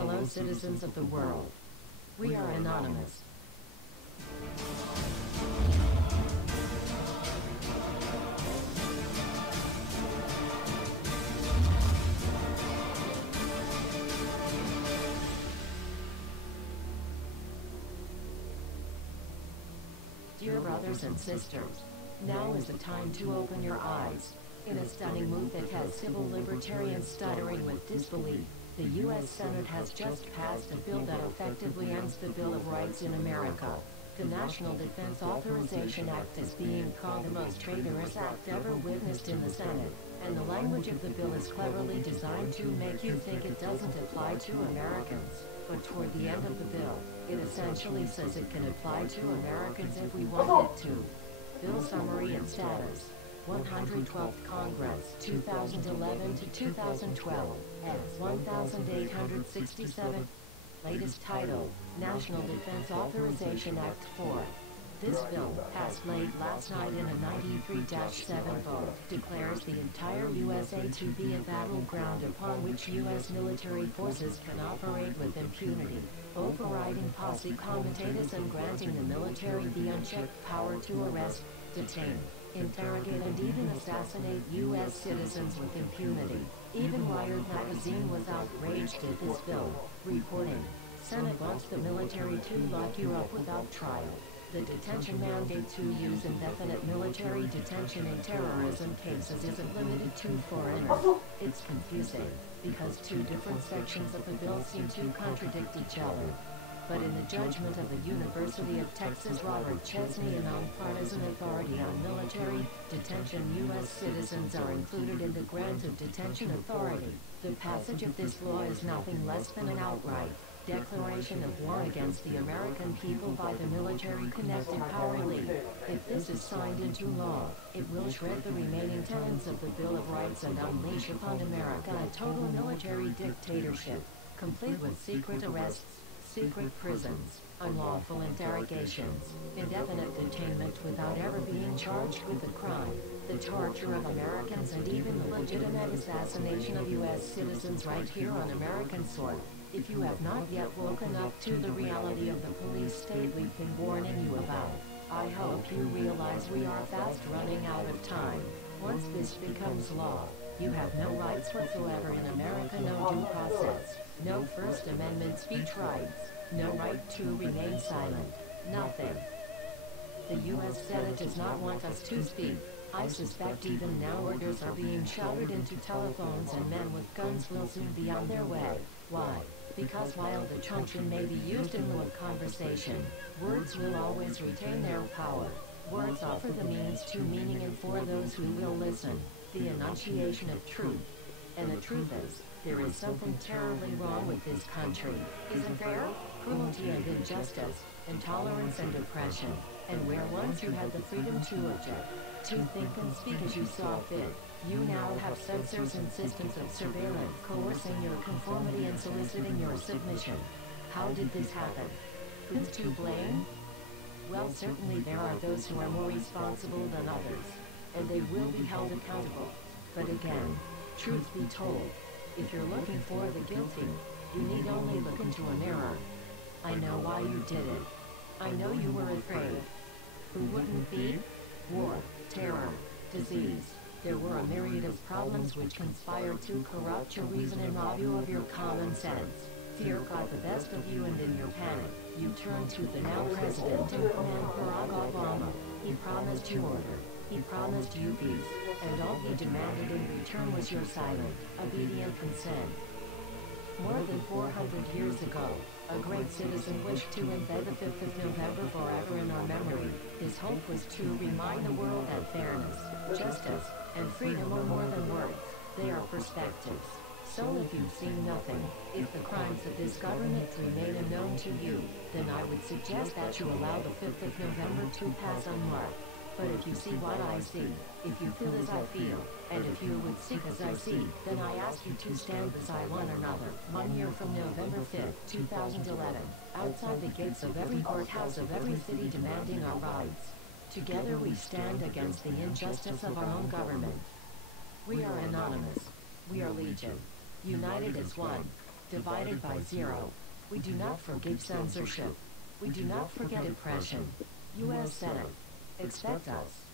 Hello, citizens of the world. We are anonymous. Dear brothers and sisters, now is the time to open your eyes. In a stunning move that has civil libertarians stuttering with disbelief, the U.S. Senate has just passed a bill that effectively ends the Bill of Rights in America. The National Defense Authorization Act is being called the most traitorous act ever witnessed in the Senate, and the language of the bill is cleverly designed to make you think it doesn't apply to Americans. But toward the end of the bill, it essentially says it can apply to Americans if we want it to. Bill summary and status. 112th Congress, 2011 to 2012, S. 1867. Latest title, National Defense Authorization Act 4. This bill, passed late last night in a 93-7 vote, declares the entire USA to be a battleground upon which U.S. military forces can operate with impunity, overriding Posse Comitatus and granting the military the unchecked power to arrest, detain, interrogate and even assassinate U.S. citizens with impunity. Even Wired magazine was outraged at this bill, reporting, Senate wants the military to lock you up without trial. The detention mandate to use indefinite military detention in terrorism cases isn't limited to foreigners. It's confusing, because two different sections of the bill seem to contradict each other. But in the judgment of the University of Texas Robert Chesney, a nonpartisan authority on military detention, U.S. citizens are included in the grant of detention authority. The passage of this law is nothing less than an outright declaration of war against the American people by the military-connected power elite. If this is signed into law, it will shred the remaining tenets of the Bill of Rights and unleash upon America a total military dictatorship, complete with secret arrests, secret prisons, unlawful interrogations, indefinite detainment without ever being charged with a crime, the torture of Americans and even the legitimate assassination of U.S. citizens right here on American soil. If you have not yet woken up to the reality of the police state we've been warning you about, I hope you realize we are fast running out of time. Once this becomes law, you have no rights whatsoever in America, no due process, no First Amendment speech rights, no right to remain silent, nothing. The U.S. Senate does not want us to speak. I suspect even now orders are being shouted into telephones and men with guns will soon be on their way. Why? Because while the truncheon may be used in lieu of conversation, words will always retain their power. Words offer the means to meaning and for those who will listen, the enunciation of truth. And the truth is, there is something terribly wrong with this country, isn't there? Cruelty and injustice, intolerance and oppression, and where once you had the freedom to object, to think and speak as you saw fit, you now have censors and systems of surveillance coercing your conformity and soliciting your submission. How did this happen? Who's to blame? Well, certainly there are those who are more responsible than others, and they will be held accountable. But again, truth be told, if you're looking for the guilty, you need only look into a mirror. I know why you did it. I know you were afraid. Who wouldn't be? War, terror, disease. There were a myriad of problems which conspired to corrupt your reason and rob you of your common sense. Fear got the best of you, and in your panic, you turned to the now president in command, Barack Obama. He promised you order. He promised you peace. And all he demanded in return was your silent, obedient consent. More than 400 years ago, a great citizen wished to embed the 5th of November forever in our memory. His hope was to remind the world that fairness, justice, and freedom are more than words. They are perspectives. So if you've seen nothing, if the crimes of this government remain unknown to you, then I would suggest that you allow the 5th of November to pass unmarked. But if you see what I see, if you feel as I feel, and if you would seek as I see, then I ask you to stand beside one another, 1 year from November 5th, 2011, outside the gates of every courthouse of every city demanding our rights. Together we stand against the injustice of our own government. We are anonymous. We are legion. United as one. divided by zero. We do not forgive censorship. We do not forget oppression. U.S. Senate. Expect us.